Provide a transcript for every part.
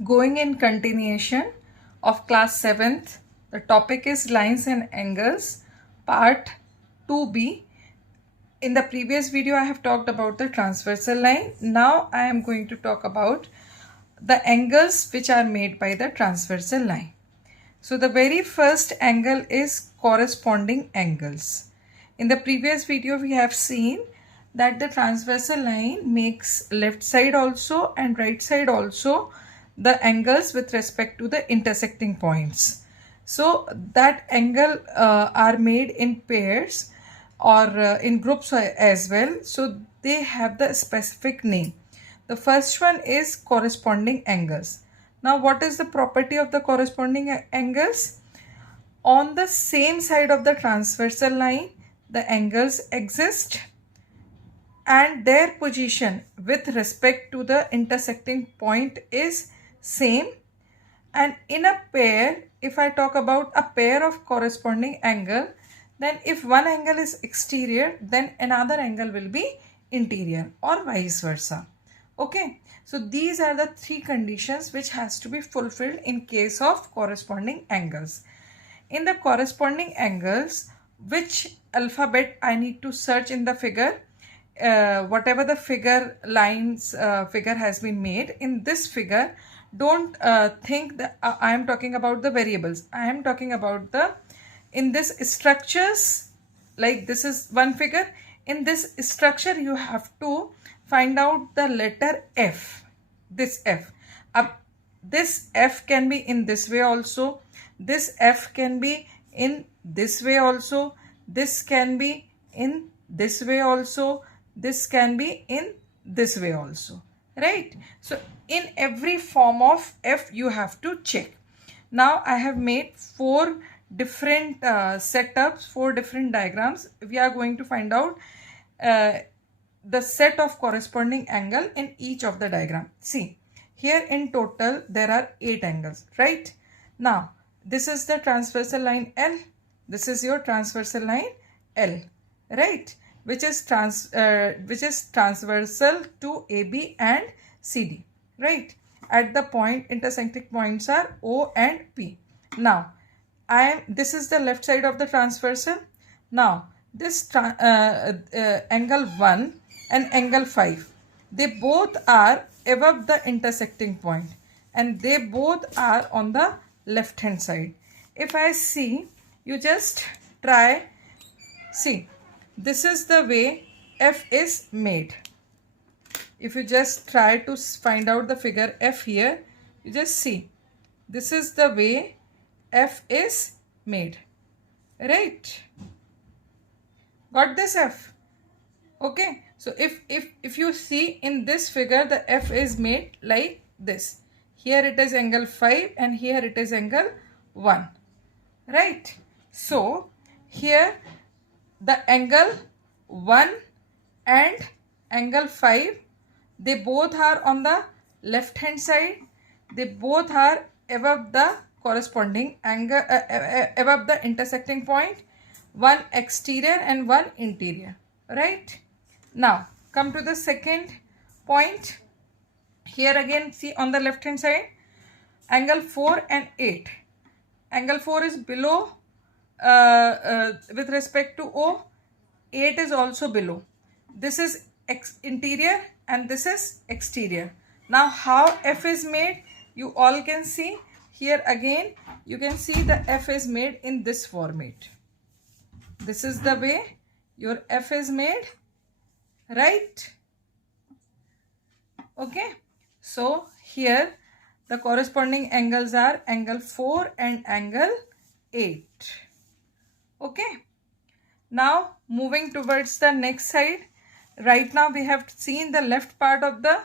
Going in continuation of class 7th, the topic is lines and angles, part 2b. In the previous video, I have talked about the transversal line. Now I am going to talk about the angles which are made by the transversal line. So the very first angle is corresponding angles. In the previous video, we have seen that the transversal line makes left side also and right side also the angles with respect to the intersecting points. So that angle are made in pairs or in groups as well. So they have the specific name. The first one is corresponding angles. Now what is the property of the corresponding angles? On the same side of the transversal line, the angles exist and their position with respect to the intersecting point is same. And in a pair, if I talk about a pair of corresponding angle, then if one angle is exterior, then another angle will be interior or vice versa. Okay, so these are the three conditions which has to be fulfilled in case of corresponding angles. In the corresponding angles, which alphabet I need to search in the figure, whatever the figure lines figure has been made in this figure, don't think that I am talking about the variables. I am talking about the in this structures, like this is one figure. In this structure you have to find out the letter F, this F. This F can be in this way also, this F can be in this way also, this can be in this way also, this can be in this way also, right? So in every form of F you have to check. Now I have made four different setups, four different diagrams. We are going to find out the set of corresponding angle in each of the diagram. See, here in total there are 8 angles, right? Now this is the transversal line L, this is your transversal line L, right? Which is transversal to AB and CD, right? At the point, intersecting points are O and P. Now this is the left side of the transversal. Now this angle 1 and angle 5, they both are above the intersecting point and they both are on the left hand side. If I see, you just try, see, this is the way F is made. If you just try to find out the figure F here, you just see, this is the way F is made, right? Got this F? Okay, so if you see in this figure, the F is made like this. Here it is angle 5 and here it is angle 1, right? So here the angle 1 and angle 5, they both are on the left hand side. They both are above the corresponding angle, above the intersecting point. One exterior and one interior, right? Now come to the second point. Here again, see on the left hand side, angle 4 and 8. Angle 4 is below with respect to O. 8 is also below. This is interior and this is exterior. Now how F is made, you all can see. Here again you can see the F is made in this format. This is the way your F is made, right? Okay, so here the corresponding angles are angle 4 and angle 8. Okay, now moving towards the next side. Right now we have seen the left part of the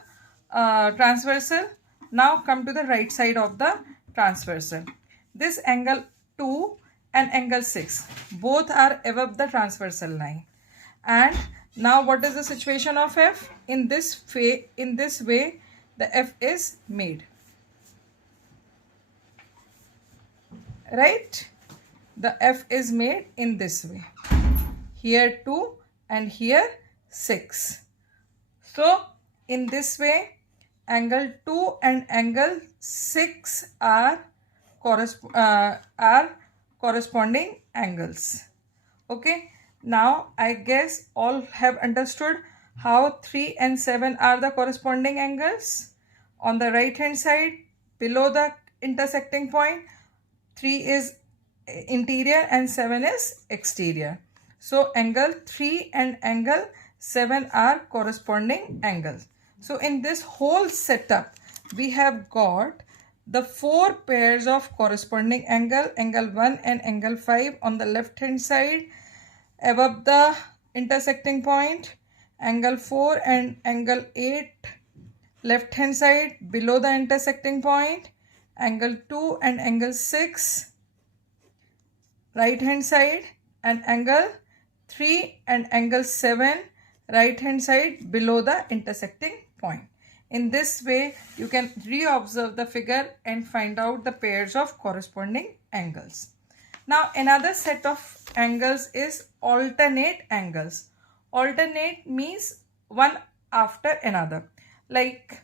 transversal. Now come to the right side of the transversal. This angle 2 and angle 6, both are above the transversal line. And now what is the situation of F? In this way the F is made, right? The F is made in this way. Here 2 and here 6. So in this way angle 2 and angle 6 are corresponding angles. Okay, now I guess all have understood how 3 and 7 are the corresponding angles. On the right hand side, below the intersecting point, 3 is interior and 7 is exterior. So angle 3 and angle 7 are corresponding angles. So in this whole setup, we have got the 4 pairs of corresponding angle 1 and angle 5 on the left hand side above the intersecting point, angle 4 and angle 8 left hand side below the intersecting point, angle 2 and angle 6 right hand side, and angle 3 and angle 7 right hand side below the intersecting point. In this way, you can re-observe the figure and find out the pairs of corresponding angles. Now, another set of angles is alternate angles. Alternate means one after another. Like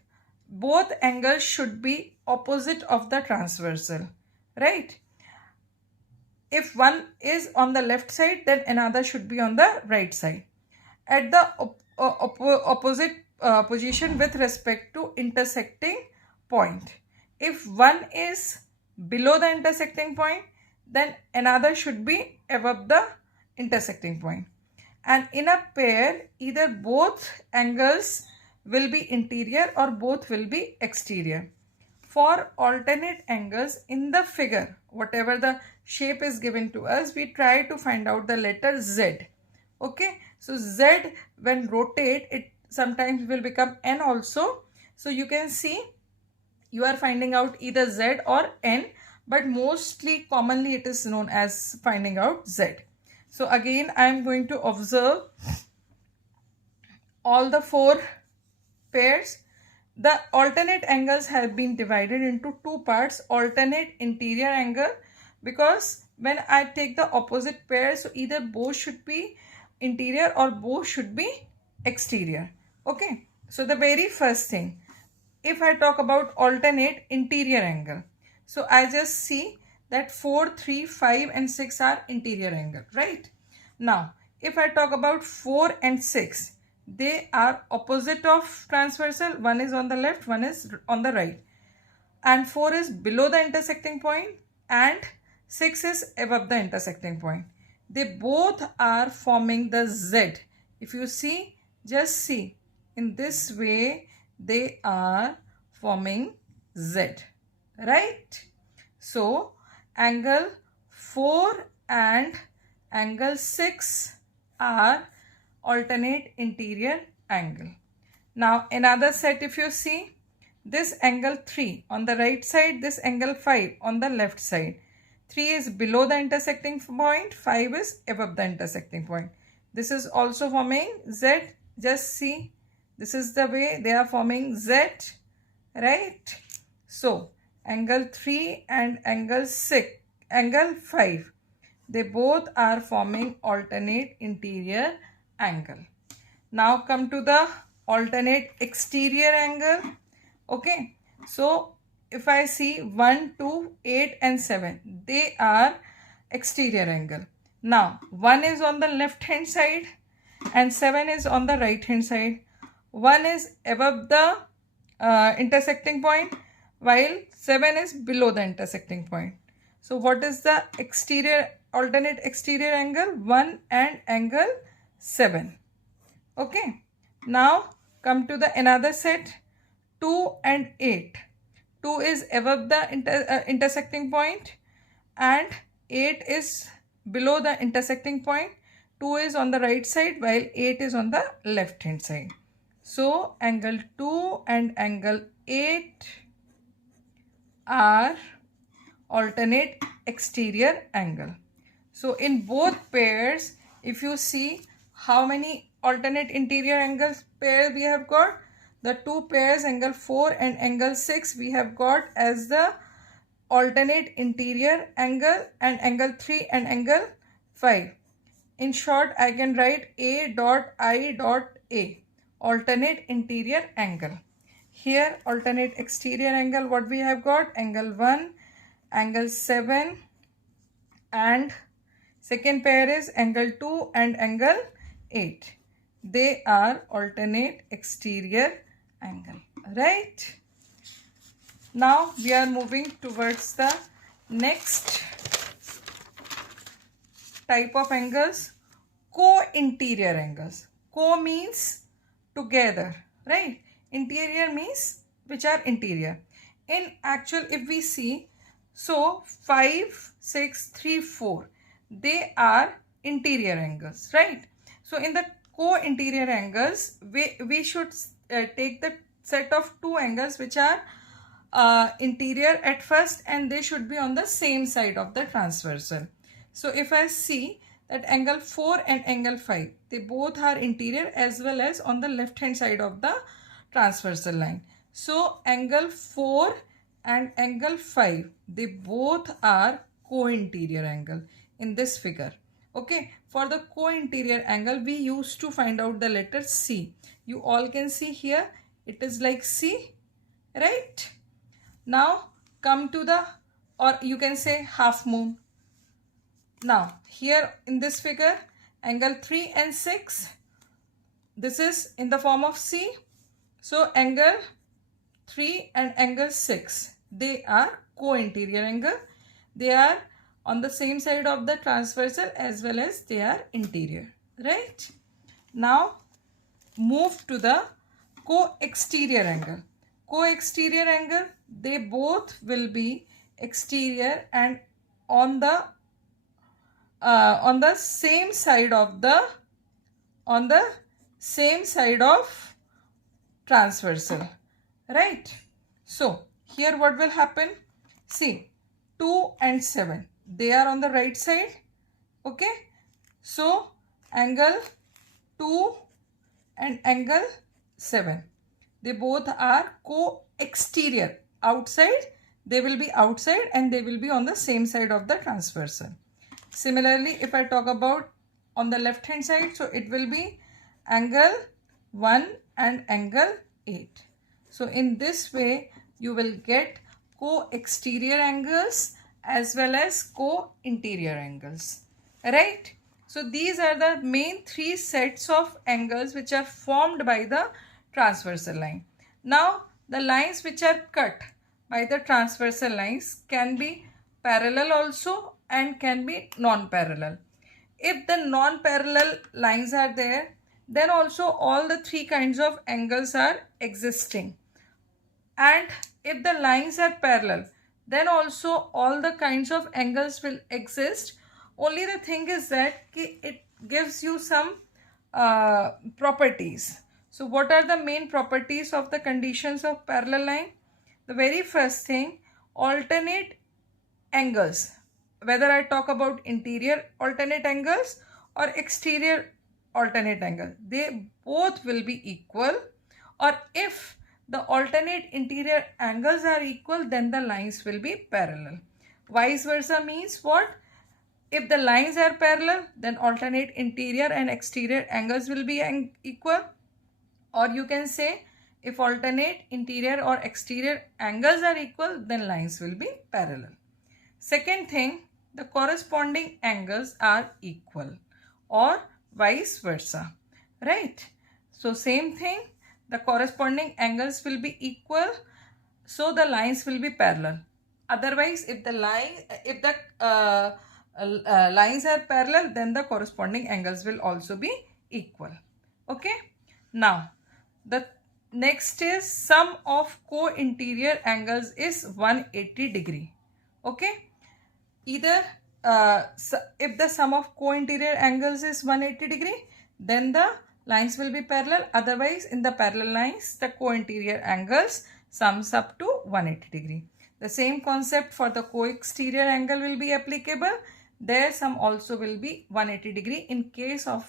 both angles should be opposite of the transversal, right? If one is on the left side, then another should be on the right side. At the opposite position with respect to intersecting point. If one is below the intersecting point, then another should be above the intersecting point. And in a pair, either both angles will be interior or both will be exterior. For alternate angles in the figure, whatever the shape is given to us, we try to find out the letter Z. Okay, so Z when rotate, it sometimes will become N also. So you can see you are finding out either Z or N, but mostly commonly it is known as finding out Z. So again, I am going to observe all the 4 pairs. The alternate angles have been divided into 2 parts. Alternate interior angle, because when I take the opposite pair, so either both should be interior or both should be exterior. Okay, so the very first thing, if I talk about alternate interior angle, so I just see that 4, 3, 5 and 6 are interior angle, right? Now, if I talk about 4 and 6, they are opposite of transversal. One is on the left, one is on the right. And 4 is below the intersecting point and 6 is above the intersecting point. They both are forming the Z. If you see, just see, in this way, they are forming Z, right? So, angle 4 and angle 6 are alternate interior angle. Now, another set, if you see, this angle 3 on the right side, this angle 5 on the left side. 3 is below the intersecting point, 5 is above the intersecting point. This is also forming Z. Just see, this is the way they are forming Z, right? So, angle 3 and angle 6, angle 5, they both are forming alternate interior angle. Now come to the alternate exterior angle. Okay, so if I see 1, 2, 8 and 7, they are exterior angle. Now 1 is on the left hand side and 7 is on the right hand side. 1 is above the intersecting point while 7 is below the intersecting point. So what is the exterior alternate exterior angle? 1 and angle 7. Okay, now come to the another set, 2 and 8. 2 is above the intersecting point and 8 is below the intersecting point. 2 is on the right side while 8 is on the left hand side. So angle 2 and angle 8 are alternate exterior angle. So in both pairs, if you see how many alternate interior angles pair we have got, the 2 pairs angle 4 and angle 6 we have got as the alternate interior angle, and angle 3 and angle 5. In short, I can write A dot I dot A, alternate interior angle. Here alternate exterior angle, what we have got? Angle 1, angle 7, and second pair is angle 2 and angle 8. They are alternate exterior angle, right? Now we are moving towards the next type of angles, co-interior angles. Co means together, right? Interior means which are interior. In actual, if we see, so 5, 6, 3, 4, they are interior angles, right? So in the co-interior angles, we should take the set of two angles which are interior at first, and they should be on the same side of the transversal. So if I see that angle 4 and angle 5, they both are interior as well as on the left hand side of the transversal line. So angle 4 and angle 5, they both are co-interior angle in this figure. Okay, for the co-interior angle, we used to find out the letter C. You all can see here, it is like C, right? Now come to the, or you can say half moon. Now here in this figure, angle 3 and 6, this is in the form of C. So angle 3 and angle 6, they are co-interior angle. They are on the same side of the transversal as well as they are interior, right? Now move to the co-exterior angle. Co-exterior angle, they both will be exterior and on the same side of transversal, right? So here what will happen? See, 2 and 7, they are on the right side. Okay, so angle 2 and angle 7, they both are co-exterior. Outside, they will be outside and they will be on the same side of the transversal. Similarly, if I talk about on the left hand side, so it will be angle 1 and angle 8. So in this way, you will get co-exterior angles as well as co-interior angles, right? So these are the main three sets of angles which are formed by the transversal line. Now the lines which are cut by the transversal lines can be parallel also and can be non-parallel. If the non-parallel lines are there, then also all the three kinds of angles are existing. And if the lines are parallel, then also all the kinds of angles will exist. Only the thing is that it gives you some properties. So what are the main properties of the conditions of parallel line? The very first thing, alternate angles. Whether I talk about interior alternate angles or exterior alternate angle, they both will be equal. Or if the alternate interior angles are equal, then the lines will be parallel. Vice versa means what? If the lines are parallel, then alternate interior and exterior angles will be equal. Or you can say, if alternate interior or exterior angles are equal, then lines will be parallel. Second thing, the corresponding angles are equal or vice versa, right? So same thing, the corresponding angles will be equal, so the lines will be parallel. Otherwise, if the lines are parallel, then the corresponding angles will also be equal. Okay. Now, the next is sum of co-interior angles is 180 degree. Okay. Either if the sum of co-interior angles is 180 degree, then the lines will be parallel. Otherwise, in the parallel lines, the co-interior angles sums up to 180 degree. The same concept for the co-exterior angle will be applicable. Their sum also will be 180 degree in case of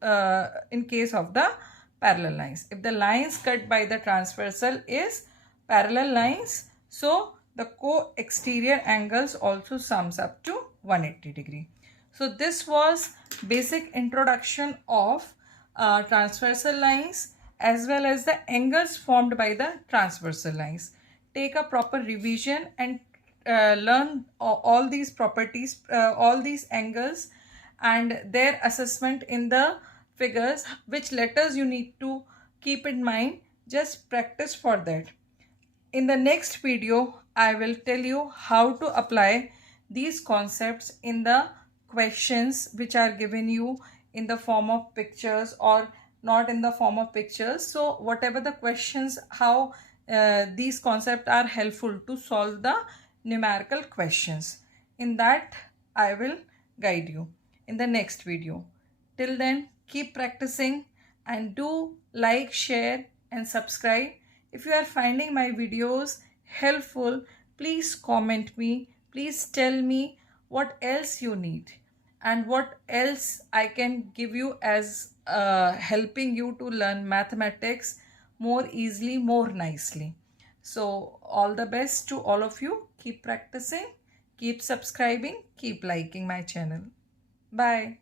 the parallel lines. If the lines cut by the transversal is parallel lines, so the co-exterior angles also sums up to 180 degree. So this was basic introduction of transversal lines as well as the angles formed by the transversal lines. Take a proper revision and learn all these properties, all these angles and their assessment in the figures, which letters you need to keep in mind. Just practice for that. In the next video, I will tell you how to apply these concepts in the questions which are given you in the form of pictures or not in the form of pictures. So whatever the questions, how these concepts are helpful to solve the numerical questions. In that, I will guide you in the next video. Till then, keep practicing and do like, share and subscribe. If you are finding my videos helpful, please comment me. Please tell me what else you need and what else I can give you as helping you to learn mathematics more easily, more nicely. So all the best to all of you. Keep practicing, keep subscribing, keep liking my channel. Bye.